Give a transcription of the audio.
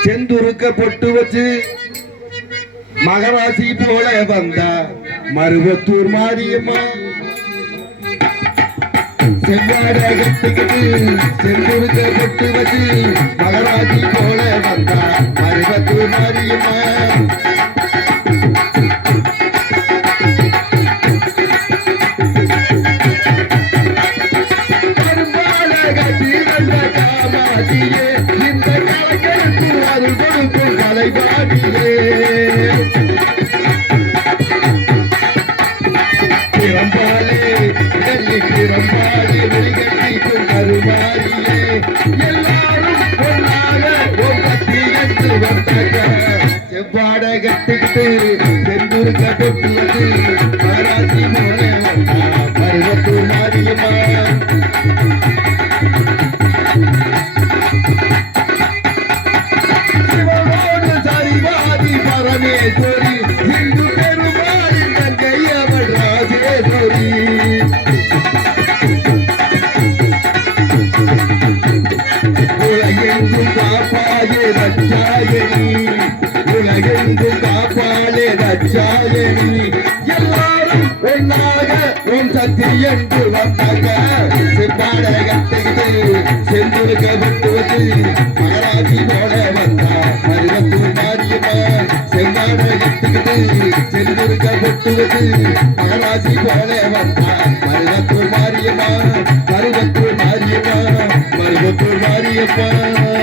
செந்துருக்க பொட்டு வச்சு மகராசி போல வந்தா மருவத்தூர் மாரியம்மா. செவ்வாட கட்டுக்கிட்டு செந்துருக்க பொட்டு வச்சு மகராசி போல வந்தா மருவத்தூர் மாரியம்மா. Yeah. பிறம்பாலே, டெல்லி பிறம்பாலே, வெளிகட்டிக்கும் கருமாரியே. எல்லாரும் ஒன்றாக ஓம் என்று வந்தாங்க. செவ்வாடை கட்டிக்கிட்டு செந்தூருக்கு கொட்டுவது மகாராசி மோனே பருவத்தூர் மாரியம்மா சிவனோடு சரிவாதி பரமேஸ்வரி உலகெங்கும் காப்பாயே ரச்சாயணி உலகெங்கும் காப்பாளே ரச்சாயணி எல்லாரும் ஒன்றாக உன் சக்தி என்று வந்தாங்க செவ்வாடை கட்டிக்கிட்டு செந்திருக்க விட்டுவது மகராசி போல வந்தா மருவத்தூர் மாரியம்மா செவ்வாடை செந்திருக்க விட்டுவது மகராசி போல வந்தா மருவத்தூர் மாரியம்மா மருவத்தூர் மாரியம்மா மருவத்தூர் மாரியம்மா